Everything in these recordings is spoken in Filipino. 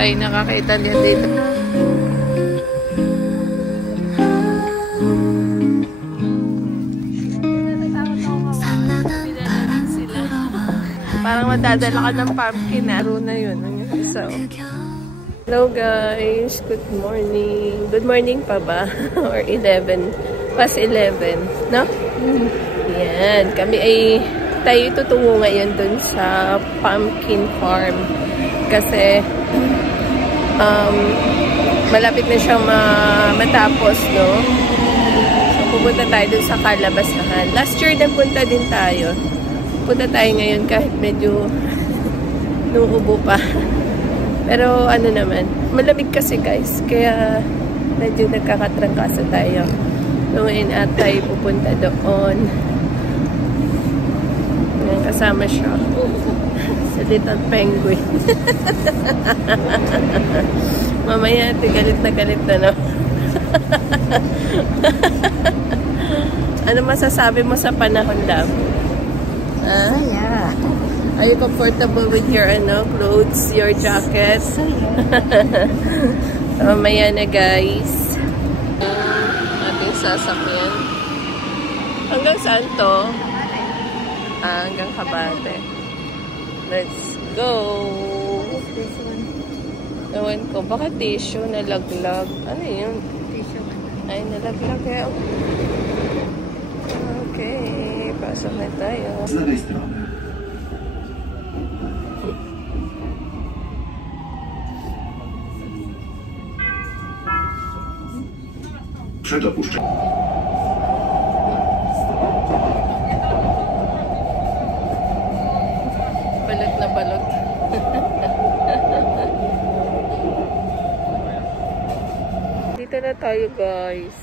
tayo nakakita niya dito. Parang madadala ka ng pumpkin. Aro na yun. Ang isa. Hello guys. Good morning. Good morning pa ba? Or 11. Past 11. No? Yan. Kami ay tayo tutungo ngayon dun sa pumpkin farm. Kasi malapit na siyang matapos, no? So, pupunta tayo dun sa kalabasahan. Last year din punta din tayo. Punta tayo ngayon kahit medyo nuubo pa. Pero ano naman, malamig kasi guys. Kaya medyo nagkakatrangkasa tayo. Ngayon at tayo pupunta doon. Ngayon kasama siya. Sa little penguin. Mamaya galit na no? Ano masasabi mo sa panahon lang? Yeah. Are you comfortable with your clothes, your jacket? So yeah. Mamaya na guys. Ating sasakyan. Hanggang saan to? Hanggang Kabate. Let's go. This one. Ewan ko. Baka tissue, nalaglag. Ano yun? Tissue one. Ay, nalaglag kaya. Okay. Pasok na tayo. Z lewej strony. Przed opuszczeniem. Balot na balot. Dito na tayo guys.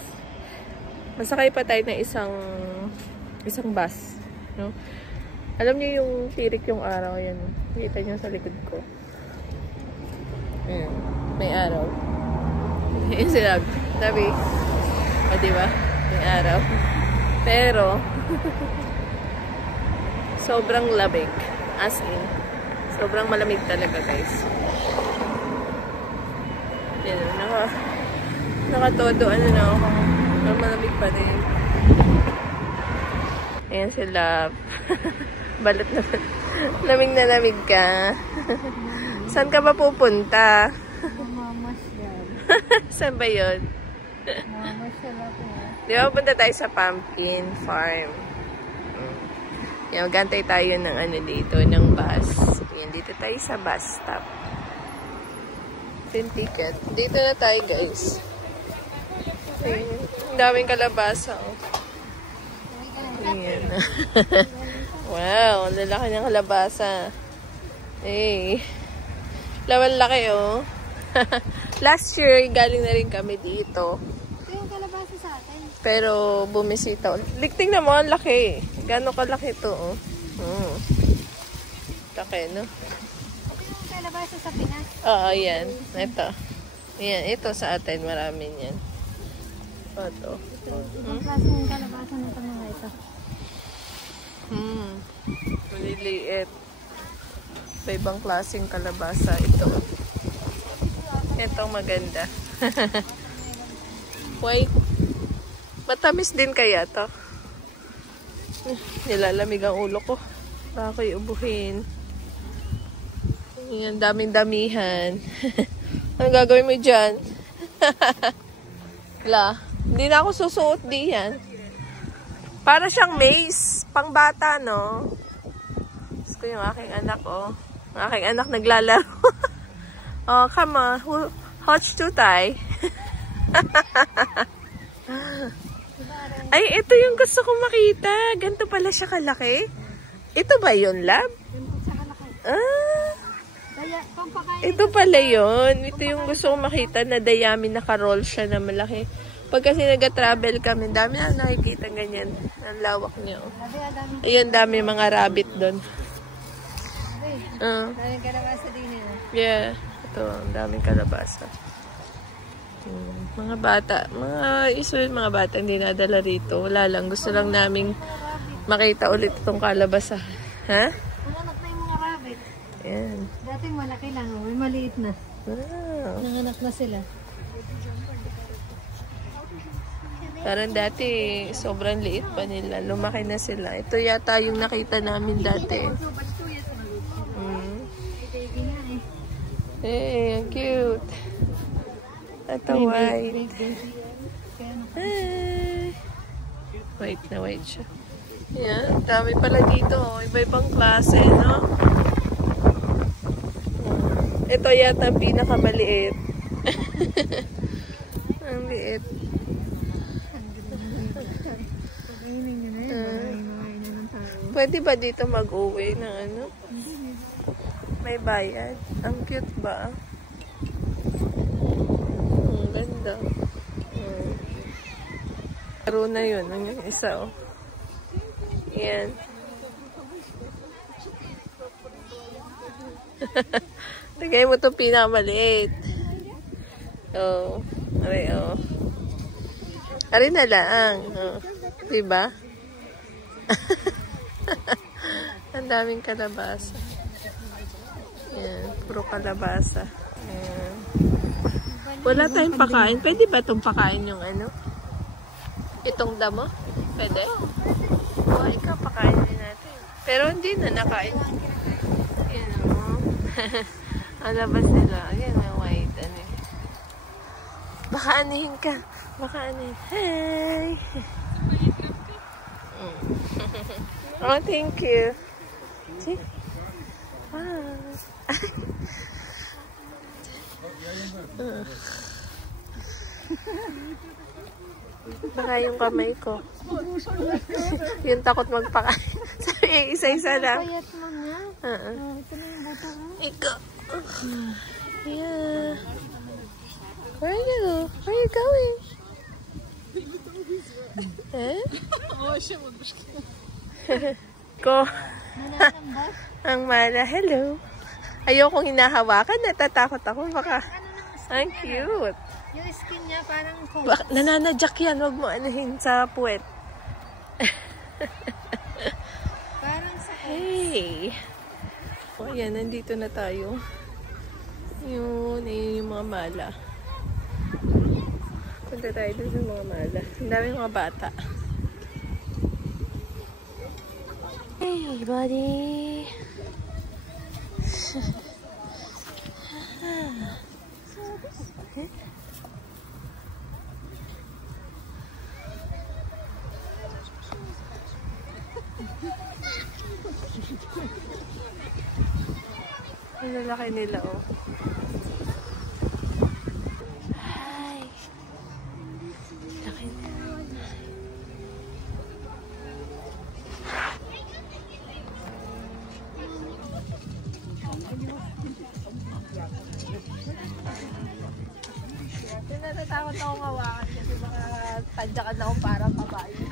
Masakay pa tayo ng isang bus, no? Alam niyo yung tirik yung araw yan. Kita niyo sa likod ko. Ayan, may araw. Yung sinabi. Sabi, diba? May araw. Pero sobrang lamig. As in, sobrang malamig talaga guys. Yan, nakatodo, malamig pa rin. Ayan sila. Balot na lamig na lamig ka. Saan ka ba pupunta? Mamasyal. Saan ba yun? Mamasyal ako. Di ba punta tayo sa pumpkin farm? Yan, magantay tayo ng dito, ng bus. Yan, dito tayo sa bus stop. Yung ticket. Dito na tayo guys. Ayan, ang daming kalabasa. Oh. Ayan. Wow, lalaki ng kalabasa. Hey. Lawan laki oh. Last year, galing na rin kami dito. Ito yung kalabasa sa atin. Pero bumisita. Tingnan mo, ang laki. Gano'ng kalaki to oh. Laki, no? Ito yung kalabasa sa Pinas. Oo, yan. Ito. Yan, ito sa atin. Marami yan. Ito. Ibang klase ng kalabasa na ito mga ito. Maliliit. Sa ibang klaseng kalabasa ito. Ito maganda. White. Matamis din kaya to. Nilalamig ang ulo ko. Baka ko'y ubuhin. Yan, daming-damihan. Ano gagawin mo dyan? Hindi na ako susuot diyan. Para siyang maze. Pang bata, no? Gusto ko yung aking anak, oh. Ang aking anak naglalaro. Oh, come on. Hotch to tie. Ay, ito yung gusto kong makita. Ganito pala siya kalaki. Ito ba yun, Lab? Ito pala yun. Ito yung gusto kong makita na dayami naka-roll siya na malaki. Pag kasi nag-travel kami, dami na nakikita ganyan. Ang lawak niya. Oh. Ayun, dami mga rabbit doon. Daming kalabasa din yun. Yeah. Ito, ang daming kalabasa. Mga bata. Mga bata hindi nadala rito. Wala lang. Gusto lang naming makita ulit itong kalabasa. Ha? Wala na yung mga rabbit. Yan. Dati malaki lang. May maliit na. Wow. Nanganak na sila. Parang dati, sobrang liit pa nila. Lumaki na sila. Ito yata yung nakita namin dati. Baby na eh. Eh, ang cute. Ito white. Ay. White na white siya. Yan, dami pala dito. Iba-ibang klase, no? Ito yata ang pinakamaliit. Ang liit. Pwede ba dito mag-uwi ng ano? May bayad. Ang cute ba? Ang ganda. Laro na yun. Ang yung isa, oh. Yan. Lagay mo itong pinakamaliit. Oh. Aray, oh. Aray na lang. Oh. Diba? Ang daming kalabasa. Yan. Puro kalabasa. Yan. Wala tayong pakain. Pwede ba itong pakain yung ano? Itong damo? Pwede? O, ikaw pakain din natin. Pero hindi na nakain. Yan o. Ang labas nila. Yan ang white. Ano eh. Baka anihin ka. Baka anihin. Hey! Oh, thank you. See? Wow. Baka yung kamay ko. Yung takot magpakain. Sabi, isa-isa lang. Payat mo nga. Ito na yung buto mo. Ikaw. Yeah. Where are you? Where are you going? Eh? Ko. Nanatambas? Ang mala. Hello. Ayokong hinahawakan. Natatakot ako. Baka. Ang cute. Yung skin niya parang Nananadyak yan. Huwag mo anuhin sa puwet. parang sa Hey. O, ayan. Nandito na tayo. Yun yung mga mala. Punta tayo dun sa mga mala. Ang dami mga bata. Hey, buddy. Ang lalaki nila, oh. Hi. Laki nila. Natatakot akong hawakan kasi baka tadyakan na akong parang kabayo.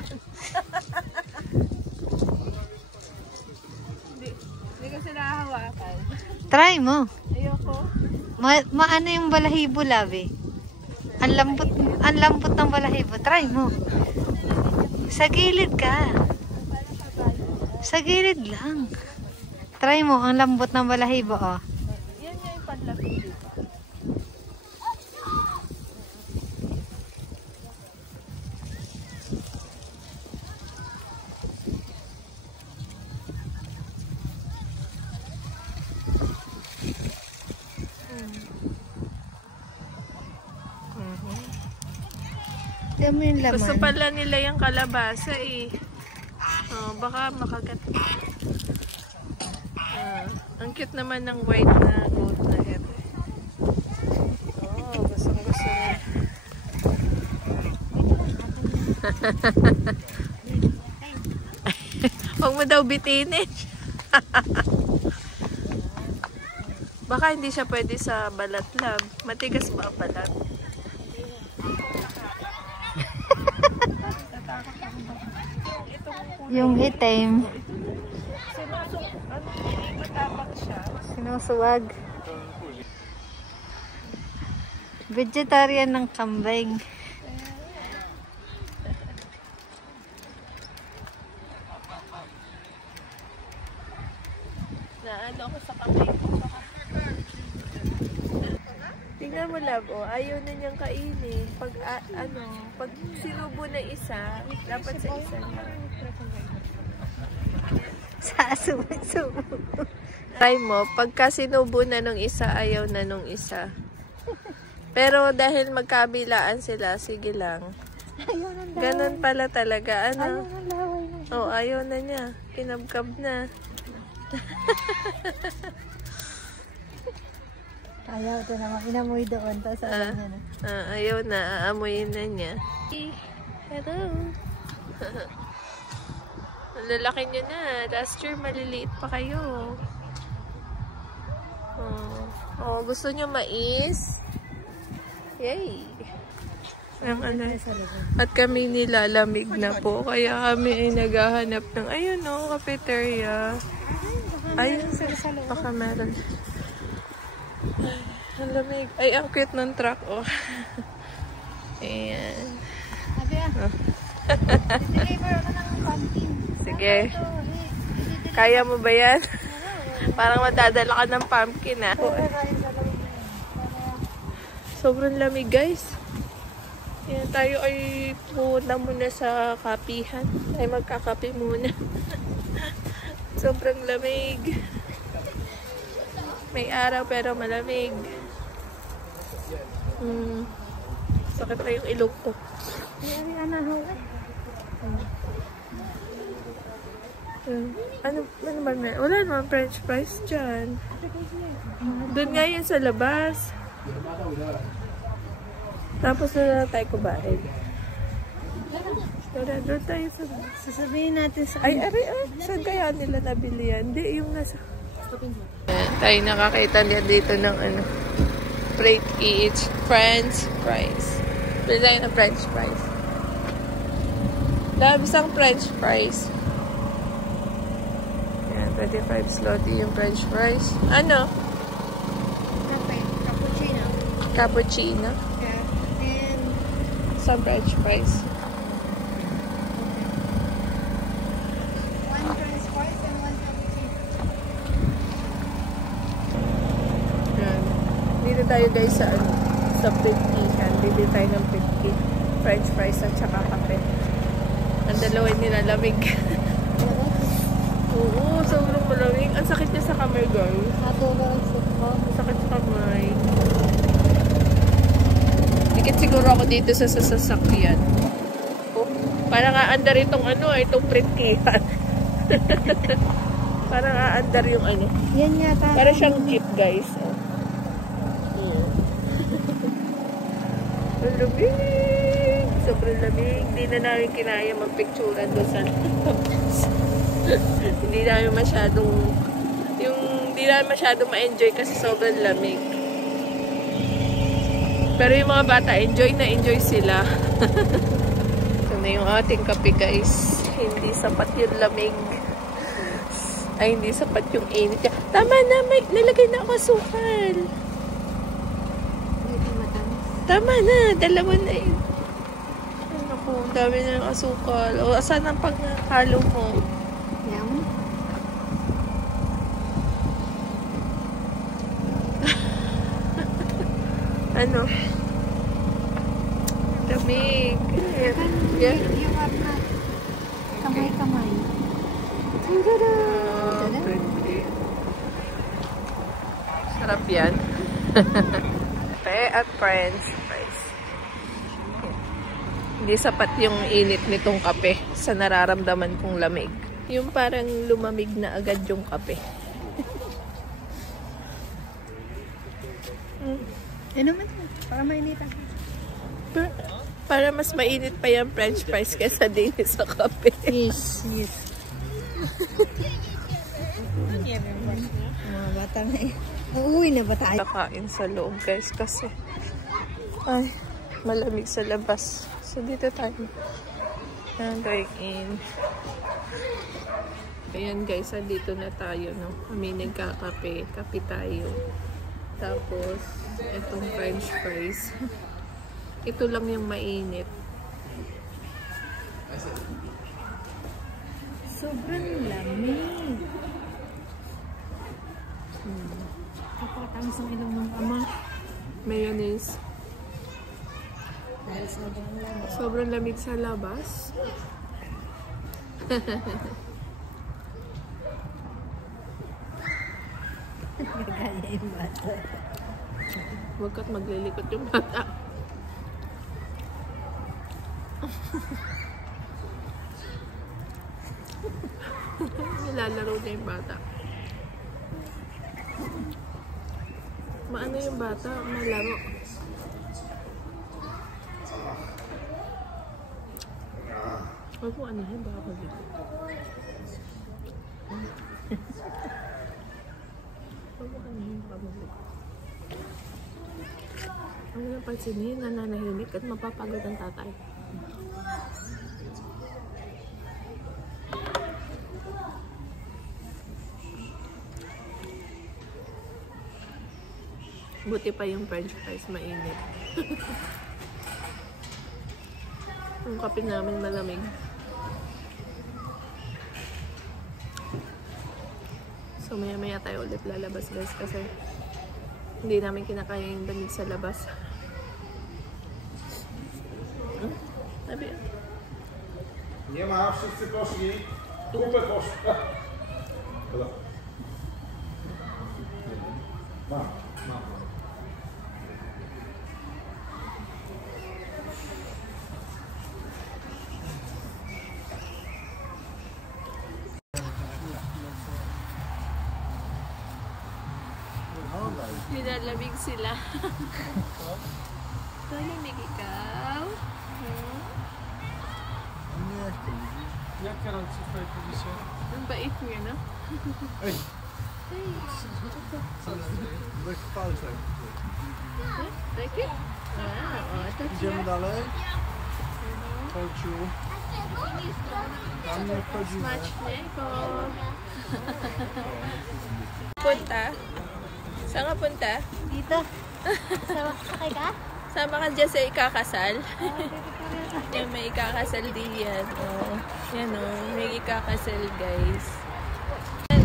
Hindi kasi nakahawakan. Try mo. Ayoko. Maano yung balahibo, labi? Ang lambot ng balahibo. Try mo. Sa gilid ka. Sa gilid lang. Try mo, ang lambot ng balahibo, oh. Yan yung panlapit dito. Diyan mo yung laman. Gusto pala nila yung kalabasa eh. Oh, baka makagat. Ang cute naman ng white na goat na hair. Oh, gusto niya. Huwag mo daw bitinin. Baka hindi siya pwede sa balat lab. Matigas ba ang balat? Yung itim. Matapang siya. Sinusuwag. Vegetarian ng kambing. Naano ako sa kamay ko. Tignan mo, love, oh. Ayaw na niyang kainin. Pag, pag sinubo na isa, dapat sa isa niya. Subo. Try mo, pagka sinubo na nung isa, ayaw na nung isa. Pero dahil magkabilaan sila, sige lang. Ganun pala talaga. Ano? Oh, ayaw na niya. Kinabkab na. Ayaw ito naman. Inamoy doon. Tapos alam niya na. Ayaw na. Aamoyin na niya. Hello. Ang lalaki niyo na. Last year, maliliit pa kayo. Oh, gusto niyo mais? Yay! At kami nilalamig na po. Kaya kami ay naghahanap ng, ayun o, cafeteria. Ayun, baka meron. Ang lamig. Ay, ang cute ng truck, oh. Ayan. Deliver ako ng pumpkin. Sige. Kaya mo ba yan? Parang madadala ka ng pumpkin, ah. Sobrang lamig, guys. Ayan, tayo ay pumunta muna sa kapihan. Ay, magkakape muna. Sobrang lamig. May araw pero malamig. Sakit na yung ilog ko. Ano ba na? Wala naman french fries dyan. Doon nga yun sa labas. Tapos na tayo kumain. Doon tayo sa labas. Sasabihin natin sa... Ay, saan kaya nila nabili yan? Hindi, yung nasa... Tayo nakakita niya dito ng ano, plate each french fries. Bili tayo ng french fries. Dahil isang french fries. Yan, 25 zloty yung french fries. Ano? Cafe. Cappuccino. Cappuccino? Yeah. And... Some french fries. One french fries and one cappuccino. Yan. Dito tayo guys sa ano, sa Pritkihan. Bili tayo ng Pritki. French fries at saka kape. Ang dalawa nilalamig. Oo, sobrang malamig. Ang sakit niya sa kamay, guys. Ang sakit sa kamay. Dikit siguro ako dito sa sasakyan. Oh, parang aandar itong ano, itong Pritkihan. Parang aandar yung ano. Yan yata. Para siyang jeep, guys. Ang lamig! Sobrang lamig. Hindi na namin kinaya magpicturan doon sa hindi namin masyadong ma-enjoy kasi sobrang lamig. Pero yung mga bata, enjoy sila. Ito na yung ating kape, guys. Hindi sapat yung lamig. Ay, hindi sapat yung init. Tama na, may nalagay na ako asukal. Tama na, dalawa na yun. Ako, dami na ng asukal. O, asan ang paghalo mo? Yum. Ano? Lamig. Yeah. You have not. Kamay-kamay. Sarap yan. At french fries. Hindi sapat yung init nitong kape sa nararamdaman kong lamig. Yung parang lumamig na agad yung kape. Ano man? Para mainitan. Para mas mainit pa yung french fries kaysa din sa kape. Yes. Mga bata na eh. Uuwi na ba tayo? Nakain sa loob, guys, kasi ay, malamig sa labas. So, dito tayo. Going in. Ayan, guys, dito na tayo, no? Kami nagkakape. Kape tayo. Tapos, itong french fries. Ito lang yung mainit. Sobrang lamig. Kapatamis ang ilong ng ama. mayonnaise. Sobrang lamig sa labas. Gagaya yung bata. Huwag ka't maglilikot yung bata. Nilalaro na yung bata. Maano yung bata? Malaro. Huwag mo ano yun, baka maglilikot. Huwag mo ano yun, baka maglilikot. Ang napansinin, nananahimik at mapapagod ang tatay. Buti pa yung french fries, mainit. Yung kape namin malamig. So maya maya tayo ulit lalabas guys kasi hindi namin kinakaya yung lamig sa labas. Sabi Nie ma, wszyscy poszli. Kupę poszła. Mam. nilalamig sila. Malamig ikaw? Jak Karol ci w twojej powisie? Ang bait niya, no? Ej! Weź palcem. Like it? Ito Idziemy dalej. Chodźu. Tam nie wchodzimy. Smaczne ko. Punta? Saan ka punta? Dito. Sakay ka? Sama ka dyan sa ikakasal. Yan, may ikakasal din yan. Oh. Yan o, may ikakasal guys. Yan.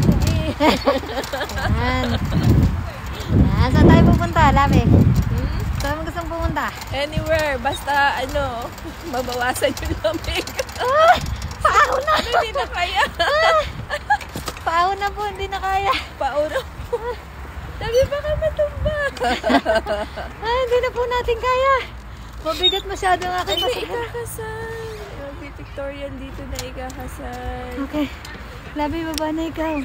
Yan. Saan tayo pupunta, Labi? Saan mo gustong pupunta? Anywhere, basta ano, mabawasan yung lamig. Paaw na! Ano, hindi na kaya? Paaw na po, hindi na kaya. Pauna po. Sabi baka matumba. Hindi na po natin kaya. Mabigat masyado ang aking Ay, may pasahan. ikakasal. May pictorial dito na ikakasal. Okay. Labi, baba na ikaw.